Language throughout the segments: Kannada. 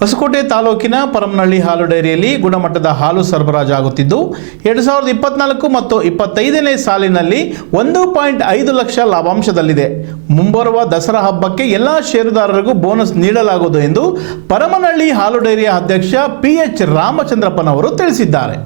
ಹೊಸಕೋಟೆ ತಾಲೂಕಿನ ಪರಮನಹಳ್ಳಿ ಹಾಲು ಡೈರಿಯಲ್ಲಿ ಗುಣಮಟ್ಟದ ಹಾಲು ಸರಬರಾಜಾಗುತ್ತಿದ್ದು 2024 ಮತ್ತು 25ನೇ ಸಾಲಿನಲ್ಲಿ 1.5 ಲಕ್ಷ ಲಾಭಾಂಶದಲ್ಲಿದೆ. ಮುಂಬರುವ ದಸರಾ ಹಬ್ಬಕ್ಕೆ ಎಲ್ಲ ಷೇರುದಾರರಿಗೂ ಬೋನಸ್ ನೀಡಲಾಗುವುದು ಎಂದು ಪರಮನಹಳ್ಳಿ ಹಾಲು ಡೈರಿಯ ಅಧ್ಯಕ್ಷ PH ರಾಮಚಂದ್ರಪ್ಪನವರು ತಿಳಿಸಿದ್ದಾರೆ.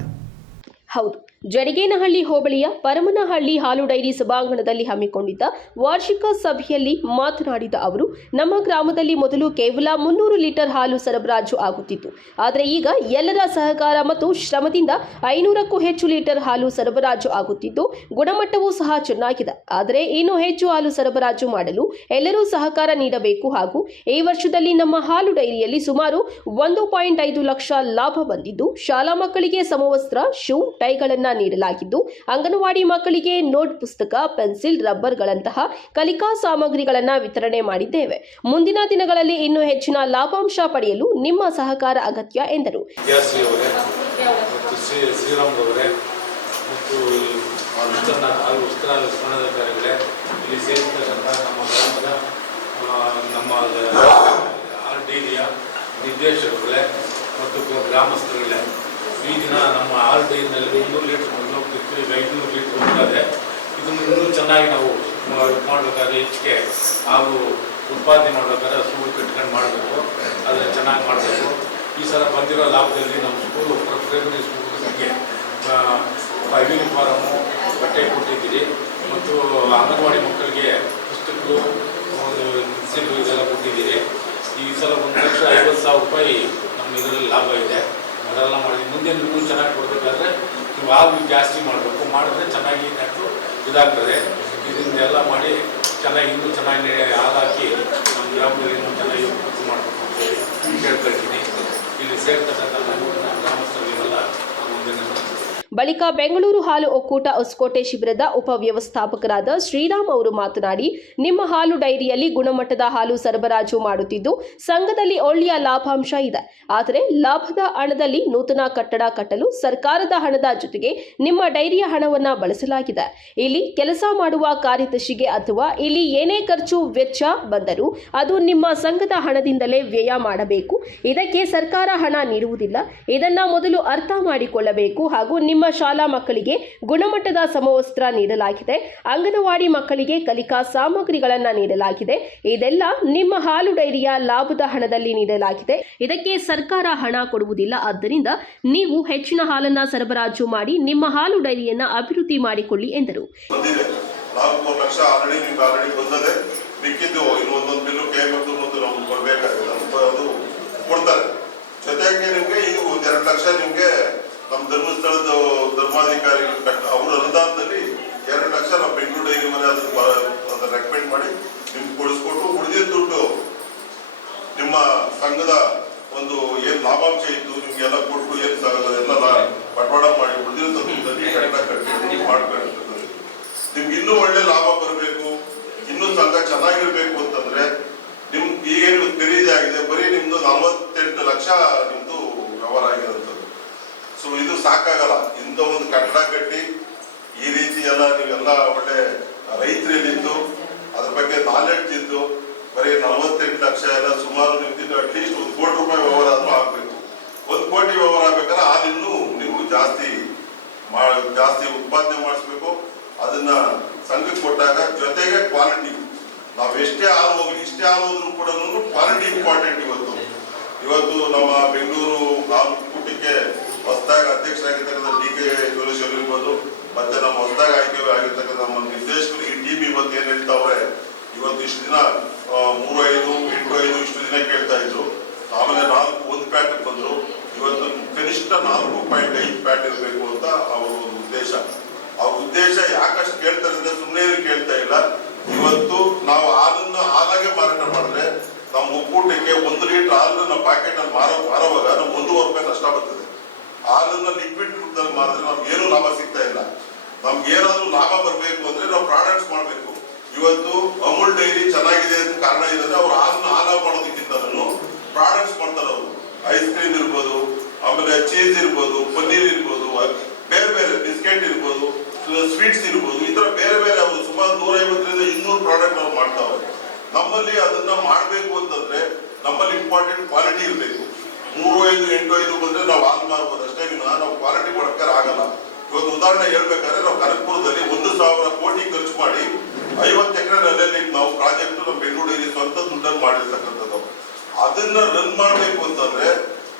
ಹೌದು, ಜಡಿಗೇನಹಳ್ಳಿ ಹೋಬಳಿಯ ಪರಮನಹಳ್ಳಿ ಹಾಲು ಡೈರಿ ಸಭಾಂಗಣದಲ್ಲಿ ಹಮ್ಮಿಕೊಂಡಿದ್ದ ವಾರ್ಷಿಕ ಸಭೆಯಲ್ಲಿ ಮಾತನಾಡಿದ ಅವರು, ನಮ್ಮ ಗ್ರಾಮದಲ್ಲಿ ಮೊದಲು ಕೇವಲ 300 ಲೀಟರ್ ಹಾಲು ಸರಬರಾಜು ಆಗುತ್ತಿತ್ತು. ಆದರೆ ಈಗ ಎಲ್ಲರ ಸಹಕಾರ ಮತ್ತು ಶ್ರಮದಿಂದ 500ಕ್ಕೂ ಹೆಚ್ಚು ಲೀಟರ್ ಹಾಲು ಸರಬರಾಜು ಆಗುತ್ತಿದ್ದು, ಗುಣಮಟ್ಟವೂ ಸಹ ಚೆನ್ನಾಗಿದೆ. ಆದರೆ ಇನ್ನೂ ಹೆಚ್ಚು ಹಾಲು ಸರಬರಾಜು ಮಾಡಲು ಎಲ್ಲರೂ ಸಹಕಾರ ನೀಡಬೇಕು. ಹಾಗೂ ಈ ವರ್ಷದಲ್ಲಿ ನಮ್ಮ ಹಾಲು ಡೈರಿಯಲ್ಲಿ ಸುಮಾರು 1.5 ಲಕ್ಷ ಲಾಭ ಬಂದಿದ್ದು, ಶಾಲಾ ಮಕ್ಕಳಿಗೆ ಸಮವಸ್ತ್ರ, ಶೂ, ಟೈಗಳನ್ನು ನೀಡಲಾಗಿದ್ದು, ಅಂಗನವಾಡಿ ಮಕ್ಕಳಿಗೆ ನೋಟ್ ಪುಸ್ತಕ, ಪೆನ್ಸಿಲ್, ರಬ್ಬರ್ಗಳಂತಹ ಕಲಿಕಾ ಸಾಮಗ್ರಿಗಳನ್ನು ವಿತರಣೆ ಮಾಡಿದ್ದೇವೆ. ಮುಂದಿನ ದಿನಗಳಲ್ಲಿ ಇನ್ನೂ ಹೆಚ್ಚಿನ ಲಾಭಾಂಶ ಪಡೆಯಲು ನಿಮ್ಮ ಸಹಕಾರ ಅಗತ್ಯ ಎಂದರು. ನಿರ್ದೇಶಕರುಗಳೇ ಮತ್ತು ಗ್ರಾಮಸ್ಥರುಗಳೇ, ಈ ದಿನ ನಮ್ಮ ಹಾಲು ಡೈರಿನಲ್ಲಿ 300 ಲೀಟರ್ ಹೋಗ್ತಿತ್ತು, ಈಗ 500 ಲೀಟರ್ ಹೋಗ್ತದೆ. ಇದನ್ನು ಇನ್ನೂ ಚೆನ್ನಾಗಿ ನಾವು ಮಾಡಬೇಕಾದ್ರೆ, ಹೆಚ್ಚಿಗೆ ಹಾಲು ಉತ್ಪಾದನೆ ಮಾಡಬೇಕಾದ್ರೆ ಹಸುಗಳು ಕಟ್ಕೊಂಡು ಮಾಡಬೇಕು, ಅದನ್ನು ಚೆನ್ನಾಗಿ ಮಾಡಬೇಕು. ಈ ಸಲ ಬಂದಿರೋ ಲಾಭದಲ್ಲಿ ನಮ್ಮ ಸ್ಕೂಲು ಪ್ರೈಮರಿ ಸ್ಕೂಲ್ಗೆ ಯೂನಿಫಾರ್ಮು, ಬಟ್ಟೆ ಕೊಟ್ಟಿದ್ದೀರಿ ಮತ್ತು ಅಂಗನವಾಡಿ ಮಕ್ಕಳಿಗೆ ಪುಸ್ತಕಗಳು, ಪೆನ್ಸಿಲ್ ಇದೆಲ್ಲ ಕೊಟ್ಟಿದ್ದೀರಿ. ಈ ಸಲ 1,50,000 ರೂಪಾಯಿ ನಮ್ಮ ಇದರಲ್ಲಿ ಲಾಭ ಇದೆ. ಅದೆಲ್ಲ ಮಾಡಿ ಮುಂದೆ ನೀವು ಚೆನ್ನಾಗಿ ಕೊಡಬೇಕಾದ್ರೆ ನೀವು ಹಾಲು ಜಾಸ್ತಿ ಮಾಡಬೇಕು, ಮಾಡಿದ್ರೆ ಚೆನ್ನಾಗಿ ಇದಾಗ್ತದೆ. ಇದರಿಂದ ಎಲ್ಲ ಮಾಡಿ ಚೆನ್ನಾಗಿ ಇನ್ನೂ ಚೆನ್ನಾಗಿ ಹಾಲು ಹಾಕಿ ನಮ್ಮ ಗ್ರಾಮದಲ್ಲಿ ಇನ್ನೂ ಚೆನ್ನಾಗಿ ಮಾಡಬೇಕು ಅಂತ ಹೇಳಿ ಕೇಳ್ಕೊಳ್ತೀನಿ. ಇಲ್ಲಿ ಸೇರ್ತಕ್ಕಂಥ ಗ್ರಾಮಸ್ಥರಿಗೆಲ್ಲ ಬಳಿಕ ಬೆಂಗಳೂರು ಹಾಲು ಒಕ್ಕೂಟ ಹೊಸಕೋಟೆ ಶಿಬಿರದ ಉಪವ್ಯವಸ್ಥಾಪಕರಾದ ಶ್ರೀರಾಮ್ ಅವರು ಮಾತನಾಡಿ, ನಿಮ್ಮ ಹಾಲು ಡೈರಿಯಲ್ಲಿ ಗುಣಮಟ್ಟದ ಹಾಲು ಸರಬರಾಜು ಮಾಡುತ್ತಿದ್ದು, ಸಂಘದಲ್ಲಿ ಒಳ್ಳೆಯ ಲಾಭಾಂಶ ಇದೆ. ಆದರೆ ಲಾಭದ ಹಣದಲ್ಲಿ ನೂತನ ಕಟ್ಟಡ ಕಟ್ಟಲು ಸರ್ಕಾರದ ಹಣದ ಜೊತೆಗೆ ನಿಮ್ಮ ಡೈರಿಯ ಹಣವನ್ನು ಬಳಸಲಾಗಿದೆ. ಇಲ್ಲಿ ಕೆಲಸ ಮಾಡುವ ಕಾರ್ಯದರ್ಶಿಗೆ ಅಥವಾ ಇಲ್ಲಿ ಏನೇ ಖರ್ಚು ವೆಚ್ಚ ಬಂದರೂ ಅದು ನಿಮ್ಮ ಸಂಘದ ಹಣದಿಂದಲೇ ವ್ಯಯ ಮಾಡಬೇಕು. ಇದಕ್ಕೆ ಸರ್ಕಾರ ಹಣ ನೀಡುವುದಿಲ್ಲ. ಇದನ್ನ ಮೊದಲು ಅರ್ಥ ಮಾಡಿಕೊಳ್ಳಬೇಕು. ಹಾಗೂ ನಿಮ್ಮ ಶಾಲಾ ಮಕ್ಕಳಿಗೆ ಗುಣಮಟ್ಟದ ಸಮವಸ್ತ್ರ ನೀಡಲಾಗಿದೆ, ಅಂಗನವಾಡಿ ಮಕ್ಕಳಿಗೆ ಕಲಿಕಾ ಸಾಮಗ್ರಿಗಳನ್ನು ನೀಡಲಾಗಿದೆ. ಇದೆಲ್ಲ ನಿಮ್ಮ ಹಾಲು ಡೈರಿಯ ಲಾಭದ ಹಣದಲ್ಲಿ ನೀಡಲಾಗಿದೆ. ಇದಕ್ಕೆ ಸರ್ಕಾರ ಹಣ ಕೊಡುವುದಿಲ್ಲ. ಆದ್ದರಿಂದ ನೀವು ಹೆಚ್ಚಿನ ಹಾಲನ್ನು ಸರಬರಾಜು ಮಾಡಿ ನಿಮ್ಮ ಹಾಲು ಡೈರಿಯನ್ನು ಅಭಿವೃದ್ಧಿ ಮಾಡಿಕೊಳ್ಳಿ ಎಂದರು. ನಮ್ಮ ಧರ್ಮಸ್ಥಳದ ಧರ್ಮಾಧಿಕಾರಿ ಅವರ ಅನುದಾನದಲ್ಲಿ 2 ಲಕ್ಷ ನಾವು ಬೆಂಗಳೂರು ಡೈರಿ ಮನೆ ಅದನ್ನ ರೆಕಮೆಂಡ್ ಮಾಡಿ ನಿಮ್ಗೆ ಕೊಡಿಸ್ಕೊಟ್ಟು, ಉಳಿದಿದ್ದ ದುಡ್ಡು ನಿಮ್ಮ ಸಂಘದ ಒಂದು ಏನ್ ಲಾಭಾಂಶ ಇತ್ತು ನಿಮ್ಗೆಲ್ಲ ಕೊಟ್ಟು ಎಲ್ಲ ಬಂಡವಾಳ ಮಾಡಿ ಉಳಿದಿದ್ದ ದುಡ್ಡಲ್ಲಿ ಕಟ್ಟಿ ಮಾಡ್ಕೊಂಡಿರ್ತದೆ. ನಿಮ್ಗೆ ಇನ್ನೂ ಒಳ್ಳೆ ಲಾಭ ಬರಬೇಕು, ಇನ್ನೂ ಸಂಘ ಚೆನ್ನಾಗಿರ್ಬೇಕು ಅಂತಂದ್ರೆ ನಿಮ್ಗೆ ಈಗೇನು ಖರೀದಿ ಆಗಿದೆ, ಬರೀ ನಿಮ್ದು 48 ಲಕ್ಷ ನಿಮ್ದು ವ್ಯವಹಾರ ಆಗಿರೋದು. ಸೊ ಇದು ಸಾಕಾಗಲ್ಲ. ಇಂಥ ಒಂದು ಕಟ್ಟಡ ಕಟ್ಟಿ ಈ ರೀತಿ ಎಲ್ಲ ನೀವೆಲ್ಲ ಒಳ್ಳೆ ರೈತರಲ್ಲಿದ್ದು ಅದ್ರ ಬಗ್ಗೆ ನಾಲೆಡ್ಜ್ ಇದ್ದು ಬರೀ 48 ಲಕ್ಷ ಎಲ್ಲ ಸುಮಾರು ನಿಮ್ದು ಅಟ್ಲೀಸ್ಟ್ 1 ಕೋಟಿ ರೂಪಾಯಿ ವ್ಯವಹಾರ ಆದ್ರೂ ಆಗ್ಬೇಕು. 1 ಕೋಟಿ ವ್ಯವಹಾರ ಆಗ್ಬೇಕಾದ್ರೆ ಹಾಲಿನ್ನು ನೀವು ಜಾಸ್ತಿ ಉತ್ಪಾದನೆ ಮಾಡಿಸ್ಬೇಕು. ಅದನ್ನ ಸಂಘಕ್ಕೆ ಕೊಟ್ಟಾಗ ಜೊತೆಗೆ ಕ್ವಾಲಿಟಿ, ನಾವು ಎಷ್ಟೇ ಹಾಲು ಹೋಗ್ಲಿ ಇಷ್ಟೇ ಹಾಲು ಹೋದ್ರೂ ಕೂಡ ಕ್ವಾಲಿಟಿ ಇಂಪಾರ್ಟೆಂಟ್. ಇವತ್ತು ನಮ್ಮ ಬೆಂಗಳೂರು ಹಾಲು ಒಕ್ಕೂಟಕ್ಕೆ ಹೊಸದಾಗಿ ಅಧ್ಯಕ್ಷರಾಗಿರ್ತಕ್ಕಂಥ DK ಜೋಲೇಶ್ವರ್ ಇರ್ಬೋದು, ಮತ್ತೆ ನಮ್ಮ ಹೊಸದಾಗಿ ಆಯ್ಕೆ ಆಗಿರ್ತಕ್ಕಂಥ ನಮ್ಮ ನಿರ್ದೇಶಕರು ಈ ಟೀಮ್ ಇವತ್ತು ಏನ್ ಹೇಳ್ತಾವ್ರೆ, ಇವತ್ತು ಇಷ್ಟು ದಿನ 3-5, 8-5 ಇಷ್ಟು ದಿನ ಕೇಳ್ತಾ ಇದ್ರು. ಆಮೇಲೆ 4-1 ಪ್ಯಾಟ್ ಬಂದ್ರು. ಇವತ್ತು ಕನಿಷ್ಠ 4.5 ಪ್ಯಾಟ್ ಇರಬೇಕು ಅಂತ ಅವ್ರ ಉದ್ದೇಶ. ಅವ್ರ ಉದ್ದೇಶ ಯಾಕಷ್ಟು ಕೇಳ್ತಾರೆ ಅಂದ್ರೆ ಸುಮ್ಮನೆ ಕೇಳ್ತಾ ಇಲ್ಲ. ಇವತ್ತು ನಾವು ಹಾಲಾಗೆ ಮಾರಾಟ ಮಾಡಿದ್ರೆ ನಮ್ಮ ಒಕ್ಕೂಟಕ್ಕೆ 1 ಲೀಟರ್ ಹಾಲನ್ನ ನಾವು ಪ್ಯಾಕೆಟ್ ಅಲ್ಲಿ ಮಾರುವಾಗ ನಮ್ಗೆ 1.5 ರೂಪಾಯಿ ನಷ್ಟ ಬರ್ತದೆ. ಹಾಲನ್ನ ಲಿಕ್ವಿಡ್ ರೂಪದಲ್ಲಿ ಮಾತ್ರ ನಮ್ಗೆ ಏನು ಲಾಭ ಸಿಗ್ತಾ ಇಲ್ಲ. ನಮ್ಗೆ ಏನಾದ್ರೂ ಲಾಭ ಬರಬೇಕು ಅಂದ್ರೆ ನಾವು ಪ್ರಾಡಕ್ಟ್ಸ್ ಮಾಡಬೇಕು. ಇವತ್ತು ಅಮೂಲ್ ಡೈರಿ ಚೆನ್ನಾಗಿದೆ ಅಂತ ಕಾರಣ ಇದ್ರೆ ಅವ್ರು ಹಾಲ ಮಾಡೋದಕ್ಕಿಂತ ಪ್ರಾಡಕ್ಟ್ಸ್ ಮಾಡ್ತಾರೆ. ಅವರು ಐಸ್ ಕ್ರೀಮ್ ಇರ್ಬೋದು, ಆಮೇಲೆ ಚೀಸ್ ಇರ್ಬೋದು, ಪನ್ನೀರ್ ಇರ್ಬೋದು, ಬೇರೆ ಬೇರೆ ಬಿಸ್ಕೆಟ್ ಇರ್ಬೋದು, ಸ್ವೀಟ್ಸ್ ಇರ್ಬೋದು, ಈ ತರ ಬೇರೆ ಬೇರೆ ಅವರು ಸುಮಾರು 150-200 ಪ್ರಾಡಕ್ಟ್ ಅವ್ರು ಮಾಡ್ತಾವ್ರೆ. ನಮ್ಮಲ್ಲಿ ಅದನ್ನ ಮಾಡಬೇಕು ಅಂತಂದ್ರೆ ನಮ್ಮಲ್ಲಿ ಇಂಪಾರ್ಟೆಂಟ್ ಕ್ವಾಲಿಟಿ ಇರಬೇಕು. 3.5, 8.5 ಬಂದ್ರೆ ನಾವು ಹಾಲು ಮಾರ್ಬೋದು ಅಷ್ಟೇ ವಿನ ನಾವು ಕ್ವಾಲಿಟಿ ಮಾಡಕ್ಕೆ ಆಗಲ್ಲ. ಇವತ್ತು ಉದಾಹರಣೆ ಹೇಳ್ಬೇಕಾದ್ರೆ ನಾವು ಕನಕಪುರದಲ್ಲಿ 1,000 ಕೋಟಿ ಖರ್ಚು ಮಾಡಿ 50 ಎಕರೆ ನೆಲೆಯಲ್ಲಿ ನಾವು ಪ್ರಾಜೆಕ್ಟ್ ನಮ್ಮ ಬೆಂಗಳೂರು ಡೈರಿ ಸ್ವಂತ ದುಡ್ಡನ್ನು ಮಾಡಿರ್ತಕ್ಕಂಥದ್ದು. ಅದನ್ನ ರನ್ ಮಾಡ್ಬೇಕು ಅಂತಂದ್ರೆ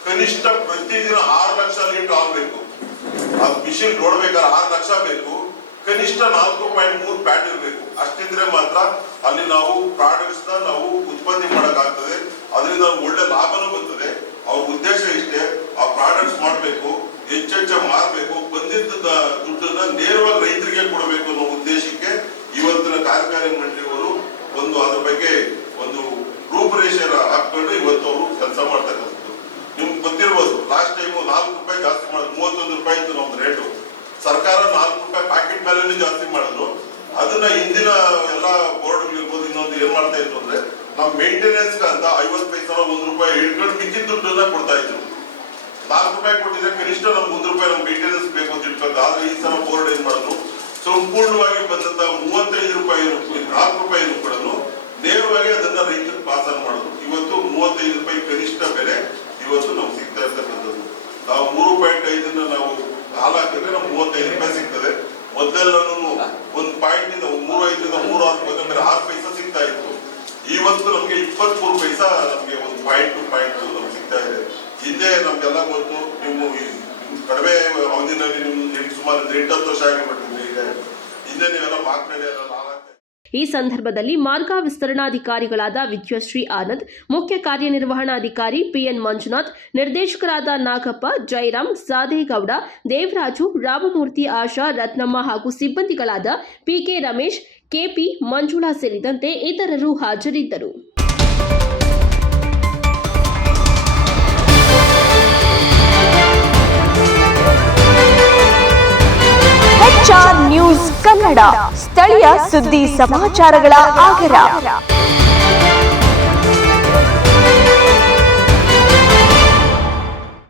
ಕನಿಷ್ಠ ಪ್ರತಿದಿನ 6 ಲಕ್ಷ ಲೀಟರ್ ಆಗ್ಬೇಕು. ಅದು ಮಿಷಿನ್ ನೋಡ್ಬೇಕಾದ್ರೆ 6 ಲಕ್ಷ ಬೇಕು. ಕನಿಷ್ಠ 4.3 ಪ್ಯಾಟ್ ಇರಬೇಕು. ಅಷ್ಟಿದ್ರೆ ಮಾತ್ರ ಅಲ್ಲಿ ನಾವು ಪ್ರಾಡಕ್ಟ್ಸ್ ನಾವು ಉತ್ಪತ್ತಿ ಮಾಡಕ್ಕಾಗ್ತದೆ. ಅದರಿಂದ ಒಳ್ಳೆ ಲಾಭನೂ ಬರ್ತದೆ. ಅವ್ರ ಉದ್ದೇಶ ಇಷ್ಟೇ, ಆ ಪ್ರಾಡಕ್ಟ್ಸ್ ಮಾಡಬೇಕು, ಹೆಚ್ಚೆಚ್ಚು ಮಾರಬೇಕು, ಬಂದಿದ್ದ ದುಡ್ಡನ್ನ ನೇರವಾಗಿ ರೈತರಿಗೆ ಕೊಡಬೇಕು ಅನ್ನೋ ಉದ್ದೇಶಕ್ಕೆ ಇವತ್ತಿನ ಕಾರ್ಯಕಾರಿ ಮಂಡಳಿಯವರು ಅದ್ರ ಬಗ್ಗೆ ಒಂದು ರೂಪರೇಷೆ ಹಾಕೊಂಡು ಇವತ್ತು ಅವರು ಕೆಲಸ ಮಾಡ್ತಕ್ಕಂಥದ್ದು. ನಿಮ್ಗೆ ಗೊತ್ತಿರ್ಬೋದು, ಲಾಸ್ಟ್ ಟೈಮ್ 4 ರೂಪಾಯಿ ಜಾಸ್ತಿ ಮಾಡಿದ್ರು, 31 ರೂಪಾಯಿ ಇತ್ತು ನಮ್ದು ರೇಟು. ಸರ್ಕಾರ 4 ರೂಪಾಯಿ ಪ್ಯಾಕೆಟ್ ಮೇಲೆ ಜಾಸ್ತಿ ಮಾಡಿದ್ರು. ಅದನ್ನ ಹಿಂದಿನ ಎಲ್ಲ ಬೋರ್ಡ್ಗಳಿರ್ಬೋದು ಇನ್ನೊಂದು ಏನ್ ಮಾಡ್ತಾ ಇದ್ರು ಅಂದ್ರೆ ನಾವು ಮೇಂಟೆನೆನ್ಸ್ ಅಂತ 50 ಪೈಸೆ 1 ರೂಪಾಯಿ ಹಿಡ್ಕೊಂಡು ಮಿಕ್ಕಿದ ದುಡ್ಡನ್ನ ಕೊಡ್ತಾ ಇದ್ರು. 4 ರೂಪಾಯಿ ಕೊಟ್ಟಿದ್ರೆ ಕನಿಷ್ಠ ನಮ್ಗೆ 1 ರೂಪಾಯಿ ನಮ್ಗೆ ಮೇಂಟೆನೆನ್ಸ್ ಬೇಕು ಅಂತ ಇಟ್ಕೊಂಡು. ಆದ್ರೆ ಈ ಸಲ ಬೋರ್ಡ್ ಏನ್ ಮಾಡಿದ್ರು, ಸಂಪೂರ್ಣವಾಗಿ ಬಂದಂತ 35 ರೂಪಾಯಿ 4 ರೂಪಾಯಿ ಕೂಡ ನೇರವಾಗಿ ಅದನ್ನ ರೈತರಿಗೆ ಪಾಸ್ ಆನ್ ಮಾಡಿದ್ರು. ಇವತ್ತು 35 ರೂಪಾಯಿ ಕನಿಷ್ಠ ಬೆಲೆ ಇವತ್ತು ನಮ್ಗೆ ಸಿಗ್ತಾ ಇರ್ತಕ್ಕಂಥದ್ದು. ನಾವು 3.5 ನಾವು ಹಾಲು ಹಾಕಿದ್ರೆ ನಮ್ಗೆ 35 ರೂಪಾಯಿ ಸಿಗ್ತದೆ. ಮೊದಲೆಲ್ಲೂ ಒಂದು ಪಾಯಿಂಟ್ ಇಂದ 3.5 3 6 ಪೈಸಾ ಸಿಗ್ತಾ ಇತ್ತು. ಇವತ್ತು ನಮ್ಗೆ 23 ಪೈಸಾ ನಮ್ಗೆ ಒಂದು ಪಾಯಿಂಟ್ ನಮ್ಗೆ ಸಿಗ್ತಾ ಇದೆ. ಹಿಂದೆ ನಮ್ಗೆಲ್ಲ ಗೊತ್ತು, ನೀವು ಕಡಿಮೆ ಅವಧಿನಲ್ಲಿ ನಿಮ್ಗೆ ಸುಮಾರು 8-10 ವರ್ಷ ಆಗಿಬಿಟ್ಟಿದ್ರಿ. ಈಗ ಹಿಂದೆ ನೀವೆಲ್ಲ ಮಾರ್ಕೆಟ್ ಎಲ್ಲ ಈ ಸಂದರ್ಭದಲ್ಲಿ ಮಾರ್ಗ ವಿಸ್ತರಣಾಧಿಕಾರಿಗಳಾದ ವಿದ್ಯಾಶ್ರೀ ಆನಂದ್, ಮುಖ್ಯ ಕಾರ್ಯನಿರ್ವಹಣಾಧಿಕಾರಿ ಪಿಎನ್ ಮಂಜುನಾಥ್, ನಿರ್ದೇಶಕರಾದ ನಾಗಪ್ಪ, ಜಯರಾಮ್, ಸಾದೇಗೌಡ, ದೇವರಾಜು, ರಾಮಮೂರ್ತಿ, ಆಶಾ, ರತ್ನಮ್ಮ ಹಾಗೂ ಸಿಬ್ಬಂದಿಗಳಾದ ಪಿಕೆ ರಮೇಶ್, ಕೆಪಿ, ಮಂಜುಳಾ ಸೇರಿದಂತೆ ಇತರರು ಹಾಜರಿದ್ದರು. ನ್ಯೂಸ್ ಕನ್ನಡ, ಸ್ಥಳೀಯ ಸುದ್ದಿ ಸಮಾಚಾರಗಳ ಆಗರ.